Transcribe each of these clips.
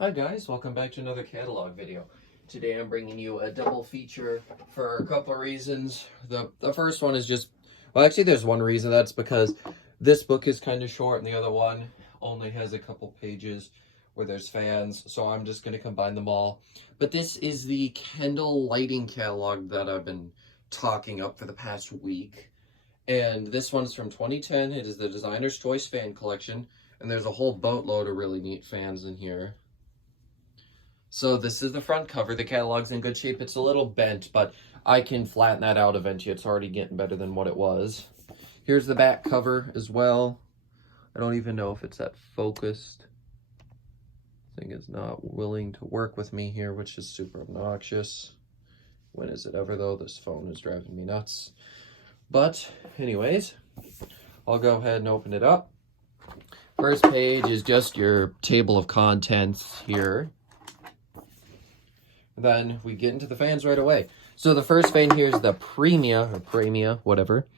Hi guys, welcome back to another catalog video. Today I'm bringing you a double feature for a couple of reasons. The first one is just, well actually there's one reason. That's because this book is kind of short and the other one only has a couple pages where there's fans, so I'm just going to combine them all. But this is the Kendal lighting catalog that I've been talking up for the past week. And this one's from 2010. It is the Designer's Choice fan collection, and there's a whole boatload of really neat fans in here. So this is the front cover. The catalog's in good shape. It's a little bent, but I can flatten that out eventually. It's already getting better than what it was. Here's the back cover as well. I don't even know if it's that focused. Thing is not willing to work with me here, which is super obnoxious. When is it ever though? This phone is driving me nuts. But anyways, I'll go ahead and open it up. First page is just your table of contents here. Then we get into the fans right away. So the first fan here is the Premia, whatever.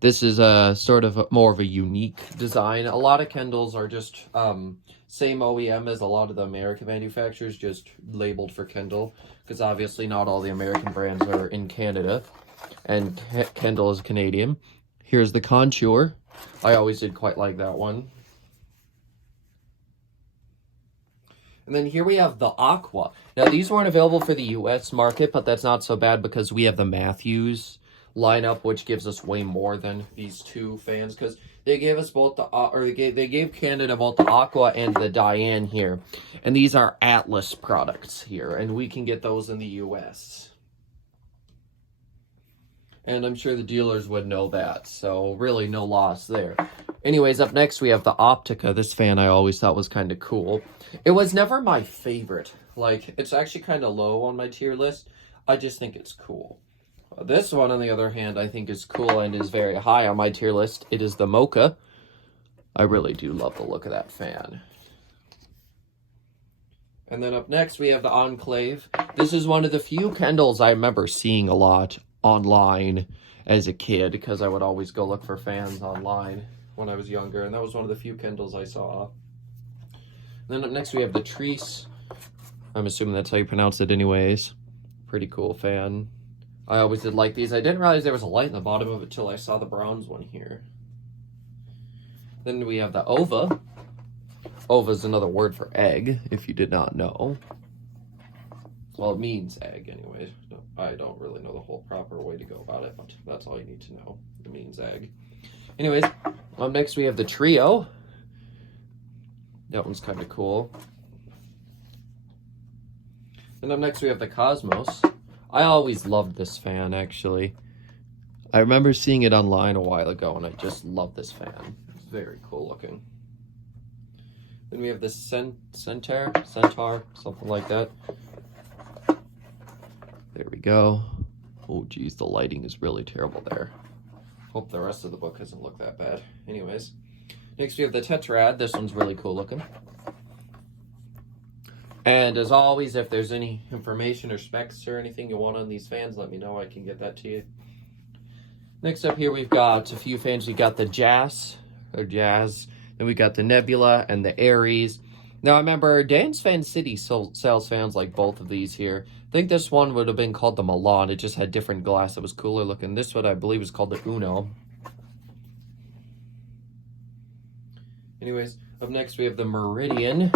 This is a sort of more of a unique design. A lot of Kendals are just same OEM as a lot of the American manufacturers, just labeled for Kendal, because obviously not all the American brands are in Canada, and Kendal is Canadian. Here's the Contour. I always did quite like that one. And then here we have the Aqua. Now, these weren't available for the U.S. market, but that's not so bad because we have the Matthews lineup, which gives us way more than these two fans, because they gave us both the, they gave Canada both the Aqua and the Diane here. And these are Atlas products here, and we can get those in the U.S. And I'm sure the dealers would know that, so really no loss there. Anyways, up next we have the Optica. This fan I always thought was kind of cool. It was never my favorite. Like, it's actually kind of low on my tier list. I just think it's cool. This one, on the other hand, I think is cool and is very high on my tier list. It is the Mocha. I really do love the look of that fan. And then up next we have the Enclave. This is one of the few Kendals I remember seeing a lot online as a kid, because I would always go look for fans online when I was younger, and that was one of the few Kendals I saw. Then up next we have the Treese. I'm assuming that's how you pronounce it anyways. Pretty cool fan. I always did like these. I didn't realize there was a light in the bottom of it till I saw the bronze one here. Then we have the Ova. Ova is another word for egg, if you did not know. Well, it means egg anyways. I don't really know the whole proper way to go about it, but that's all you need to know. It means egg. Anyways, up next we have the Trio. That one's kind of cool. And up next we have the Cosmos. I always loved this fan, actually. I remember seeing it online a while ago, and I just love this fan. It's very cool looking. Then we have the Centaur, something like that. There we go. Oh, geez, the lighting is really terrible there. Hope the rest of the book doesn't look that bad. Anyways, next we have the Tetrad. This one's really cool looking. And as always, if there's any information or specs or anything you want on these fans, let me know. I can get that to you. Next up here, we've got a few fans. We got the Jazz. Then we got the Nebula and the Aries. Now, I remember Dan's Fan City sells fans like both of these here. I think this one would have been called the Milan. It just had different glass. It was cooler looking. This one, I believe, is called the Uno. Anyways, up next we have the Meridian.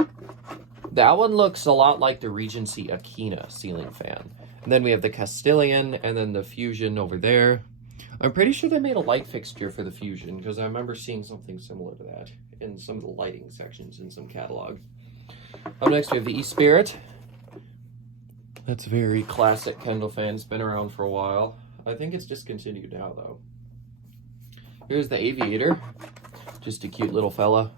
That one looks a lot like the Regency Aquina ceiling fan. And then we have the Castilian and then the Fusion over there. I'm pretty sure they made a light fixture for the Fusion, because I remember seeing something similar to that in some of the lighting sections in some catalog. Up next we have the E-Spirit. That's very classic Kendal fan. It's been around for a while. I think it's discontinued now, though. Here's the Aviator. Just a cute little fella.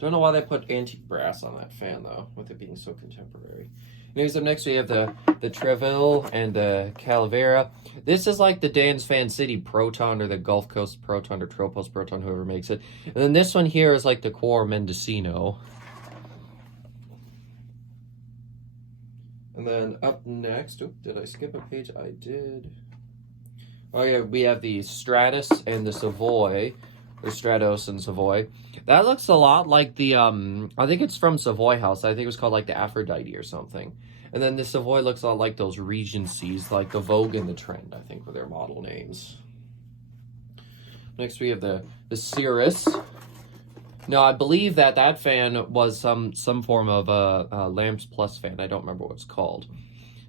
Don't know why they put antique brass on that fan, though, with it being so contemporary. Anyways, up next we have the Treville and the Calavera. This is like the Dan's Fan City Proton, or the Gulf Coast Proton, or Tropos Proton, whoever makes it. And then this one here is like the Quor Mendocino. And then up next, did I skip a page? I did. Oh yeah, we have the Stratus and the Savoy, the Stratos and Savoy. That looks a lot like the, I think it's from Savoy House. I think it was called like the Aphrodite or something. And then the Savoy looks a lot like those Regencies, like the Vogue and the Trend, I think were their model names. Next we have the Cirrus. Now, I believe that fan was some form of a Lamps Plus fan. I don't remember what it's called.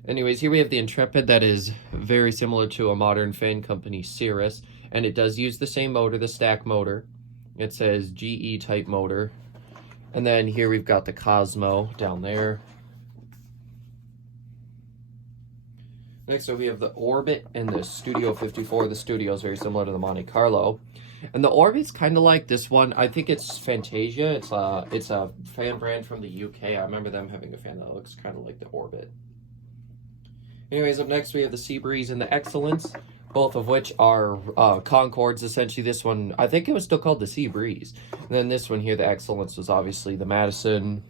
Anyways, here we have the Intrepid that is very similar to a modern fan company, Cirrus. And it does use the same motor, the stack motor. It says GE type motor. And then here we've got the Cosmo down there. Next up we have the Orbit and the Studio 54. The Studio is very similar to the Monte Carlo. And the Orbit's kind of like this one. I think it's Fantasia. It's a fan brand from the UK. I remember them having a fan that looks kind of like the Orbit. Anyways, up next we have the Seabreeze and the Excellence, both of which are Concords. Essentially, this one, I think it was still called the Seabreeze. And then this one here, the Excellence, was obviously the Madison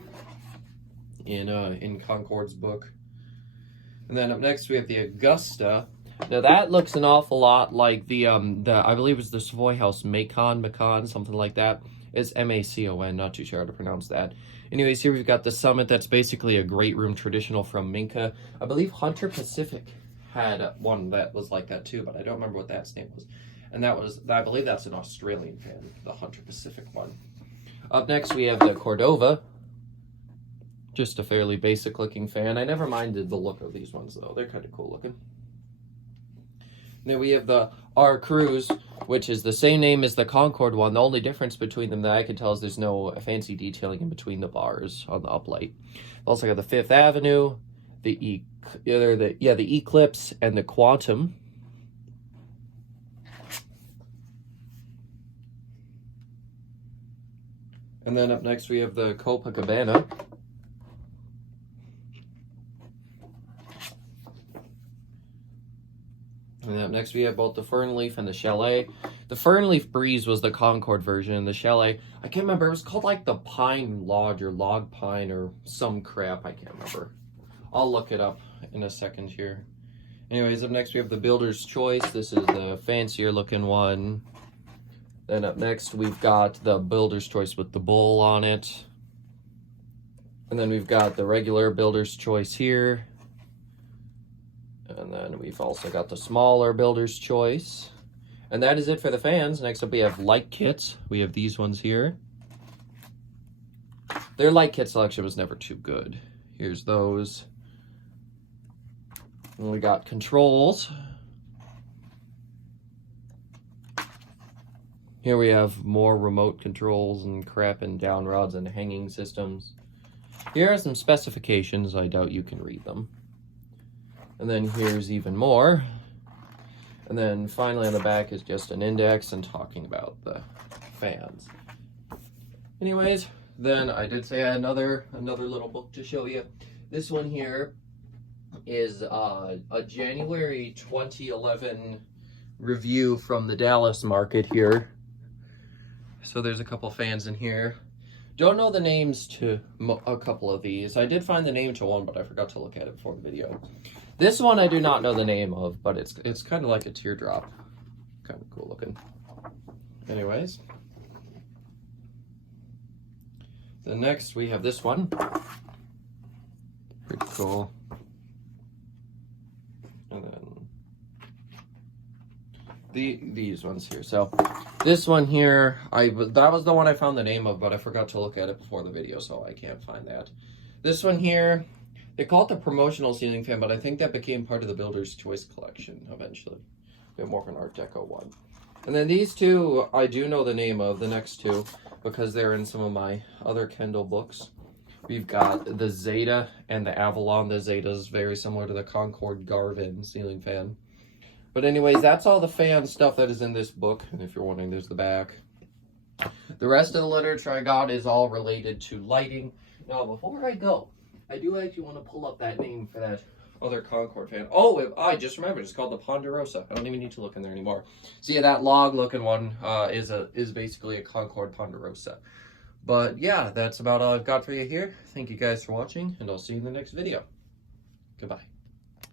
in Concord's book. And then up next we have the Augusta. Now that looks an awful lot like the I believe it was the Savoy House Macon, something like that. It's Macon, not too sure how to pronounce that. Anyways, here we've got the Summit. That's basically a great room traditional from Minka. I believe Hunter Pacific had one that was like that too, but I don't remember what that's name was. And I believe that's an Australian fan, the Hunter Pacific one. Up next we have the Cordova. Just a fairly basic looking fan. I never minded the look of these ones though. They're kind of cool looking. And then we have the R Cruise, which is the same name as the Concorde one. The only difference between them that I can tell is there's no fancy detailing in between the bars on the uplight. Also got the Fifth Avenue, the Eclipse, and the Quantum. And then up next we have the Copacabana. And then up next we have both the Fernleaf and the Chalet. The Fernleaf Breeze was the Concorde version, and the Chalet, I can't remember, it was called like the Pine Lodge or Log Pine or some crap, I can't remember. I'll look it up in a second here. Anyways, up next we have the Builder's Choice. This is the fancier looking one. Then up next we've got the Builder's Choice with the bull on it. And then we've got the regular Builder's Choice here. And then we've also got the smaller Builder's Choice. And that is it for the fans. Next up we have light kits. We have these ones here. Their light kit selection was never too good. Here's those. And we got controls. Here we have more remote controls and crap and down rods and hanging systems. Here are some specifications. I doubt you can read them. And then here's even more. And then finally on the back is just an index and talking about the fans. Anyways, then I did say I had another little book to show you. This one here is a January 2011 review from the Dallas market here. So there's a couple fans in here. Don't know the names to a couple of these. I did find the name to one, but I forgot to look at it before the video. This one I do not know the name of, but it's kind of like a teardrop. Kind of cool looking. Anyways. Then next we have this one. Pretty cool. And then these ones here. So this one here, that was the one I found the name of, but I forgot to look at it before the video, so I can't find that. This one here, they call it the Promotional Ceiling Fan, but I think that became part of the Builder's Choice collection eventually. A bit more of an Art Deco one. And then these two, I do know the name of, the next two, because they're in some of my other Kendal books. We've got the Zeta and the Avalon. The Zeta is very similar to the Concorde Garvin ceiling fan. But anyways, that's all the fan stuff that is in this book. And if you're wondering, there's the back. The rest of the literature I got is all related to lighting. Now, before I go, I do actually want to pull up that name for that other Concorde fan. Oh, I just remembered. It's called the Ponderosa. I don't even need to look in there anymore. So yeah, that log-looking one is basically a Concorde Ponderosa. But yeah, that's about all I've got for you here. Thank you guys for watching, and I'll see you in the next video. Goodbye.